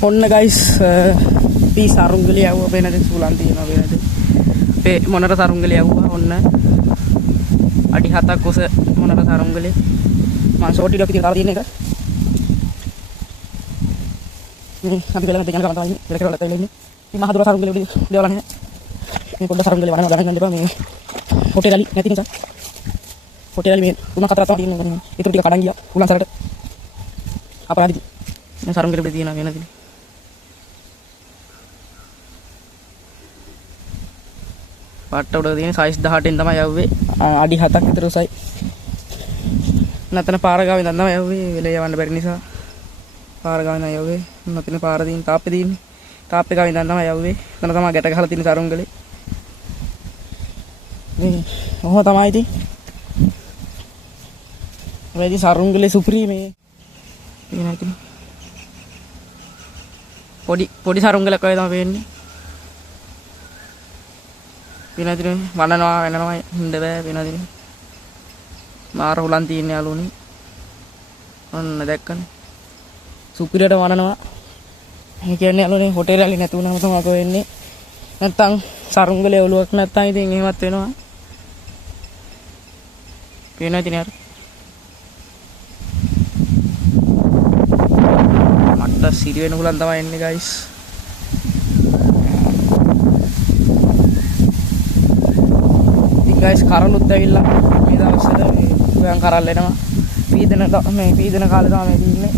ඔන්න ගයිස් අපි සරුංගලේ යවුවා වෙනද සුලන් තියෙනවා වෙනද අපේ මොනර සරුංගලේ යවුවා ඔන්න අඩි 7ක් උස මොනර සරුංගලේ මම ෂෝට් වීඩියෝ එකක් තියෙන එක මේ අපි බලන්න දෙන්න ගමන් තමයි ඉතින් කියලා ලැතෙලා ඉන්නේ මේ මහ දුර සරුංගලේ උඩ දේවල් නැහැ මේ පොඩ්ඩ සරුංගලේ වරනවා ගණන් ගන්න එපා මේ හොටෙල් වල නැති නිසා හොටෙල් වල මේ තුනක් හතරක් තමයි තියෙන්නේ ඒක ටික කඩන් ගියා උලන්සලට අපරාධි මේ සරුංගලේ උඩ තියෙනවා වෙනද පාට උඩ තියෙන සයිස් 18න් තමයි යවුවේ අඩි 7ක් විතර උසයි නැතන පාර ගාවෙන් තමයි යවුවේ වෙලේ යවන්න බැරි නිසා පාර ගාවෙන් තමයි යවුවේ නැතන පාර දින් තාප්පේ දින්නේ තාප්පේ ගාවෙන් තමයි යවුවේ එතන තමයි ගැට ගහලා තියෙන සරුංගලේ මේ ඔහොම තමයි ඉතින් වැඩි සරුංගලේ සුපිරි මේ ඉතින් පොඩි සරුංගලක් වගේ තමයි වෙන්නේ වෙනදින වනනවා වෙනවා හින්ද බෑ වෙනදින මාර හුලන් තියෙන යාළුවනි ඔන්න දැක්කනේ සුපිරියට වනනවා ඒ කියන්නේ යාළුවනි හොටෙල් වල නැති වුණාම තමයි අක වෙන්නේ නැත්තම් සරුංගලේ ඔලුවක් නැත්තම් ඉතින් එහෙමත් වෙනවා වෙනදින යාර මට සිරි වෙන හුලන් තමයි එන්නේ ගයිස් guys කරලුත් ඇවිල්ලා මේ දවස්වල මේ ගයන් කරල් එනවා පීදන කාලේ තමයි තියෙන්නේ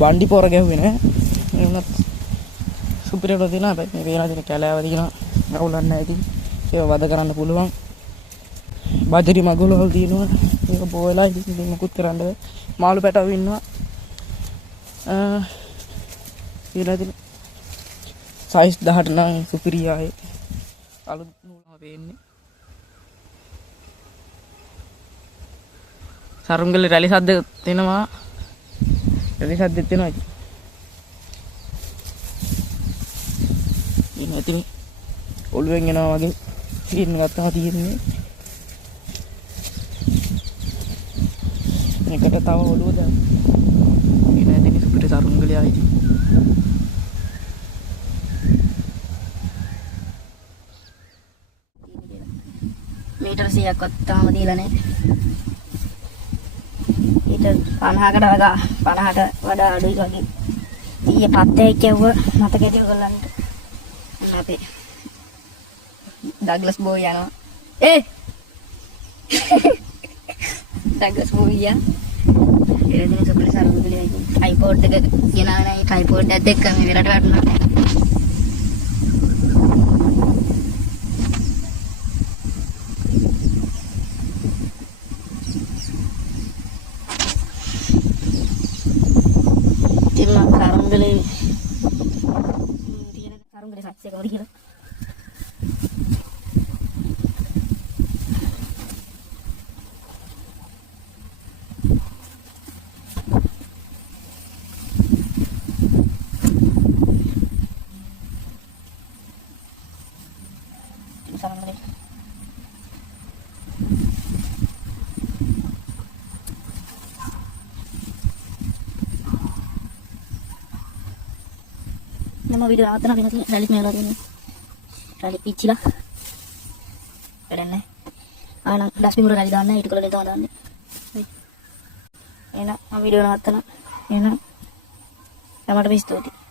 බණ්ඩි පොර ගැහුවේ නෑ එන්නත් සුපිරියට දිනා මේ වේලා දින කැලෑව දිනා ගවුලක් නැහැ ඉතින් ඒක වද කරන්න පුළුවන් බජරි මගුල වල දිනවා ඒක බෝයලා ඉතින් මොකුත් කරන්න බෑ මාළු පැටව ඉන්නවා වේලා දින සයිස් 18 නම් සුපිරිය ආයේ අලුත් නූලම වෙන්නේ සරුංගලේ රැලි සද්ද දෙනවා රැලි සද්දෙත් දෙනවා ඉතින් ඉතින් ඔළුවෙන් එනවා වගේ සීන් එකක් තමයි තියෙන්නේ මේකට තව ඔළුව දාන්න ඉතින් ඉතින් සුපිරි සරුංගලේ ආයි मीटर 100ක්වත් තාම දීලා නැහැ. ඊට 50කට වඩා අඩුයි වගේ. ඊයේ පත්තේ කියව මතකද ඔයගොල්ලන්ට? අපේ ඩග්ලස් බෝයි යනවා. ඩග්ලස් බෝයි යා. එරදින සුපිරි සරුංගලේ ට්‍රයිපෝඩ් එක ගෙනාගෙන ඒ ට්‍රයිපෝඩ් එකත් එක්ක මේ වෙලට වැටුණා. සරුංගලේ සත්‍ය කවරි කියලා සරුංගලේ nama video awatan apa nanti rally mela ini rally pichila kadang anak dashboard rally dana itu kalau dia dana enak video awatan enak sama terus tuh